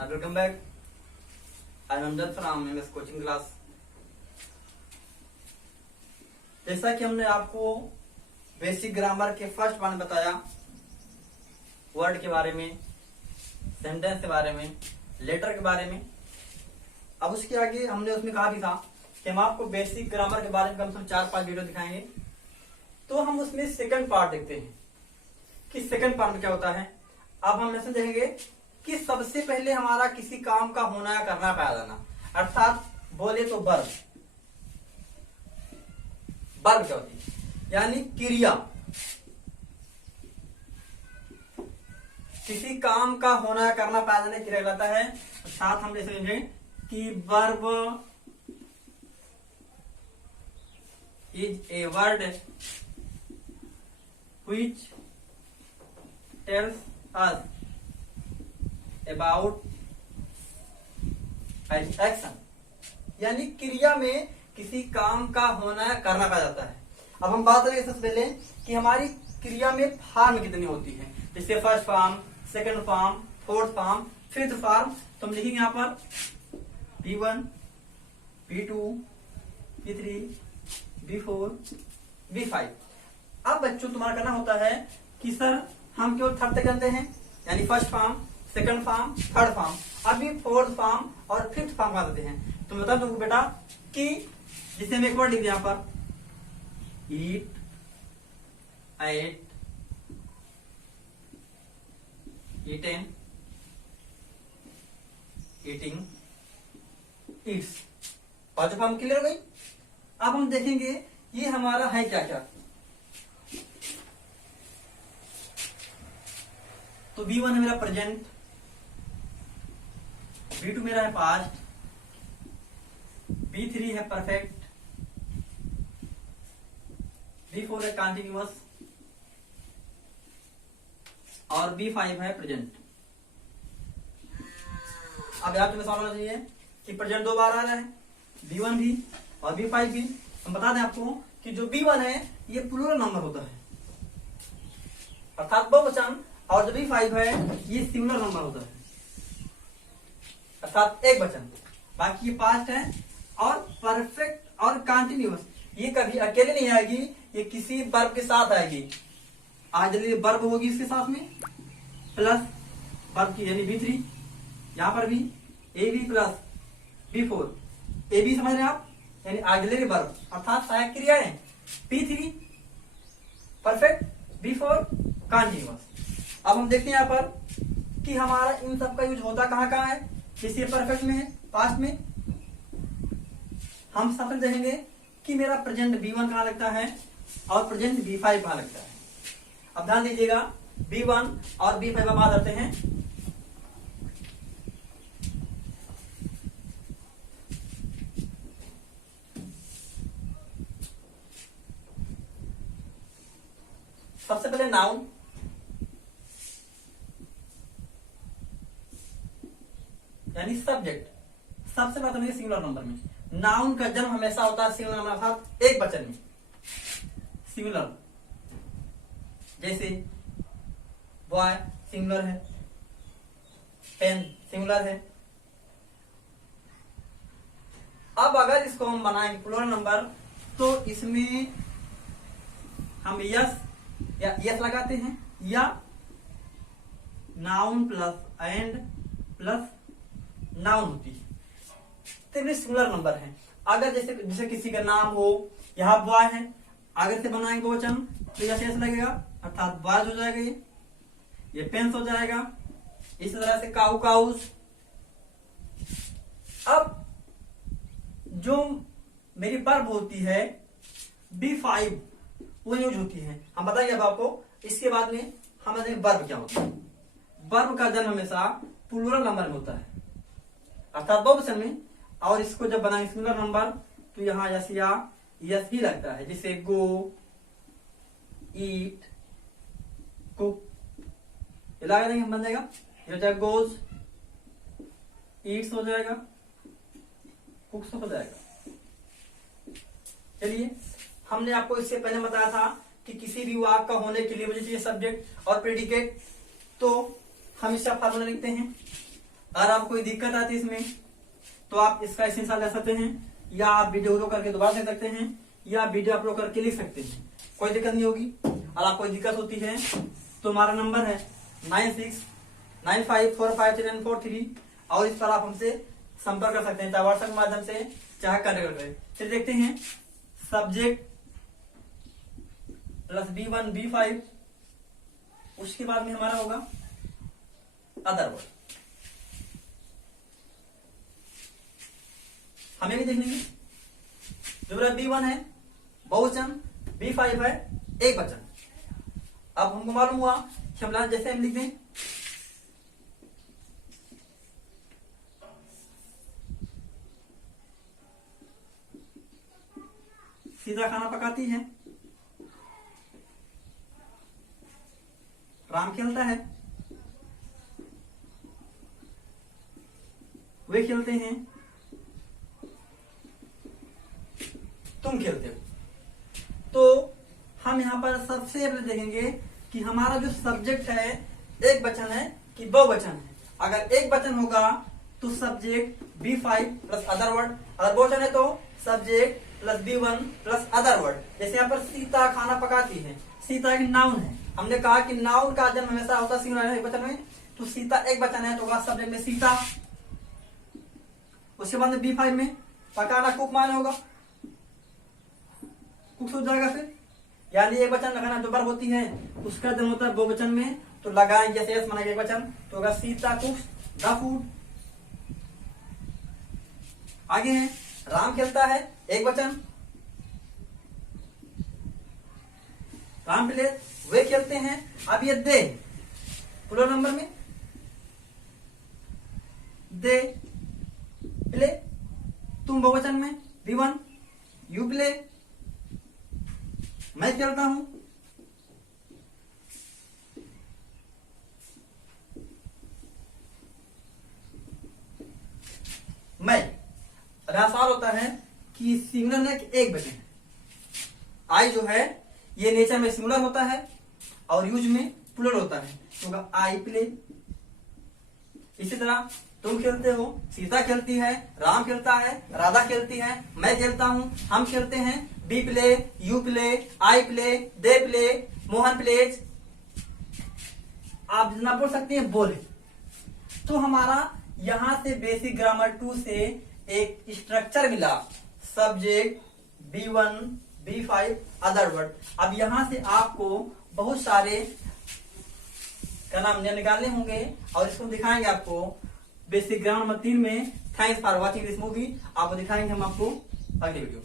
Welcome back. I am Amjad from MS coaching class. जैसा कि हमने आपको बेसिक ग्रामर के फर्स्ट पार्ट में बताया, वर्ड के बारे में, सेंटेंस के बारे में, लेटर के बारे में। अब उसके आगे हमने उसमें कहा भी था कि हम आपको बेसिक ग्रामर के बारे में कम से कम 4-5 वीडियो दिखाएंगे। तो हम उसमें सेकंड पार्ट देखते हैं कि सेकंड पार्ट में क्या होता है। अब हम ऐसे देखेंगे कि सबसे पहले हमारा किसी काम का होना या करना पाया जाना, अर्थात बोले तो वर्ब। वर्ब क्या होती है? यानी क्रिया। किसी काम का होना या करना पाया जाना क्रिया कहलाता है। अर्थात हम जैसे समझेंगे कि verb is a word which tells us about an action, यानी क्रिया में किसी काम का होना या करना पाया जाता है। अब हम बात करेंगे सबसे पहले कि हमारी क्रिया में फॉर्म कितनी होती है, जैसे first form, second form, fourth form, fifth form. तो हम लिखेंगे यहाँ पर V1, V2, V3, V4, V5। अब बच्चों तुम्हारा करना होता है कि सर हम केवल थर्ड तक जानते हैं, यानी first form, second form, third form. अभी फोर्थ फॉर्म और फिफ्थ फॉर्म आ जाते हैं। तो मैं बता दूंगा बेटा कि जिसे हम एक वर्ड लिख दिया यहाँ पर, ईट, एट, ईटेन, ईटिंग, ईट्स। और जब हम क्लियर हो गई, अब हम देखेंगे ये हमारा है क्या क्या। तो V1 है मेरा प्रेजेंट, V2 मेरा है पास्ट, V3 है परफेक्ट, V4 है कंटिन्यूअस और V5 है प्रेजेंट। अब यार तुम्हें समझ होना चाहिए कि प्रेजेंट 2 बार आ रहा है, V1 भी और V5 भी। हम बता दें आपको कि जो V1 है ये प्लूरल नंबर होता है, अर्थात बहुवचन, और जो V5 है ये सिंगुलर नंबर होता है, अर्थात एक वचन। बाकी ये पास्ट है और परफेक्ट और कंटिन्यूअस, ये कभी अकेले नहीं आएगी, ये किसी वर्ब के साथ आएगी। आज वर्ब होगी इसके साथ में प्लस वर्ब की, यानी V3। यहां पर भी AB प्लस V4। AB समझ रहे हैं आप, यानी ऑक्सिलरी वर्ब अर्थात सहायक क्रियाएं। P3 perfect, V4 continuous. अब हम देखते हैं यहाँ पर कि हमारा इन सब का यूज होता कहाँ कहाँ है। जैसे परफेक्ट में है, पास्ट में। हम सब देखेंगे कि मेरा प्रेजेंट V1 कहाँ लगता है और प्रेजेंट V5 कहाँ लगता है। अब ध्यान दीजिएगा, V1 और V5 पर बात करते हैं। सबसे पहले नाउन, यानी सब्जेक्ट। सबसे बात करेंगे सिंगुलर नंबर में। नाउन का जन्म हमेशा होता है सिंगुलर नंबर, अर्थात एक वचन में, सिंगुलर। जैसे बॉय सिंगुलर है, पेन सिंगुलर है। अब अगर इसको हम बनाएंगे प्लूरल नंबर, तो इसमें हम यस लगाते हैं, या noun plus and plus noun होती है, तो ये सिंगुलर नंबर है। अगर जैसे किसी का नाम हो, यहाँ बॉय है, अगर से बनाएंगे वचन तो यस लगेगा, अर्थात बॉयज हो जाएगा, ये पेन्स हो जाएगा। इस तरह से काऊ काउस। अब जो मेरी वर्ब होती है B5 वो यूज होती है, हम बताएंगे अब आपको। इसके बाद में हम बताएंगे वर्ब क्या होता है। वर्ब का जन्म हमेशा प्लूरल नंबर में होता है, अर्थात बहुवचन में। और इसको जब बनाएंगे सिंगुलर नंबर तो यहाँ यस या यस ही लगता है। जैसे गो, ईट, कुक, ये लगा देंगे, बन जाएगा। ये हो जाएगा गोज, ईट्स हो जाएगा, कुक्स हो जाएगा। चलिए, हमने आपको इससे पहले बताया था कि किसी भी वाक्य का होने के लिए मुझे चाहिए सब्जेक्ट और प्रेडिकेट। तो हम इसका फार्मूला लिखते हैं। अगर आपको कोई दिक्कत आती है इसमें तो आप इसका स्क्रीनशॉट ले सकते हैं, या आप वीडियो अपलोड करके दोबारा देख सकते हैं, या वीडियो अपलोड करके लिख सकते हैं, कोई दिक्कत नहीं होगी। और आपको कोई दिक्कत होती है तो हमारा नंबर है 9695453943 और इस पर आप हमसे संपर्क कर सकते हैं, चाहे व्हाट्सएप के माध्यम से चाहे कॉन्टेक्ट करें। चलिए देखते हैं सब्जेक्ट प्लस B1 B5, उसके बाद में हमारा होगा अदर वर्ड। हमें भी देख लेंगे, जो मेरा B1 है बहुवचन, B5 है एक वचन। अब हमको मालूम हुआ कि हम जैसे हम लिख दें सीता खाना पकाती है, राम खेलता है, वे खेलते हैं, तुम खेलते हो। तो हम यहाँ पर सबसे पहले देखेंगे कि हमारा जो सब्जेक्ट है एक वचन है कि बहुवचन है। अगर एक वचन होगा तो subject B5 plus other word, अगर बहुवचन है तो subject plus B1 plus other word. जैसे यहाँ पर सीता खाना पकाती है, सीता एक नाउन है, हमने कहा कि नाउन का जन्म हमेशा होता है सिंगुलर एक वचन में, तो सीता एक वचन है तो होगा सब्जेक्ट में सीता। उसके बाद में B5 में पकाना कुक माने होगा, कुक हो जाएगा फिर, यानी एक वचन लगाना जो वर्ब होती है उसका जन्म होता है बहुवचन में, तो लगाएंगे जैसे एस माना एक वचन तो होगा सीता कुक्स द फूड। आगे है राम खेलता है एक वचन, राम प्ले वे खेलते हैं। अब ये दे प्लूरल नंबर में, दे प्ले, तुम बहुवचन में B1, यू प्ले मैं खेलता हूं, मैं। सवाल होता है कि सिंगुलर ने एक वचन है, आई जो है ये नेचर में सिंगुलर होता है और यूज में प्लूरल होता है, तो आई प्ले। इसी तरह तुम खेलते हो, सीता खेलती है, राम खेलता है, राधा खेलती है, मैं खेलता हूं, हम खेलते हैं, be play, you play, I play, they play, Mohan plays. आप जितना बोल सकते हैं बोले। तो हमारा यहां से बेसिक ग्रामर 2 से एक स्ट्रक्चर मिला, subject B1 B5 other word. अब यहां से आपको बहुत सारे का नाम निकालने होंगे और इसको दिखाएंगे आपको बेसिक ग्रामर 3 में। Thanks for watching this movie. आपको दिखाएंगे हम आपको अगली वीडियो।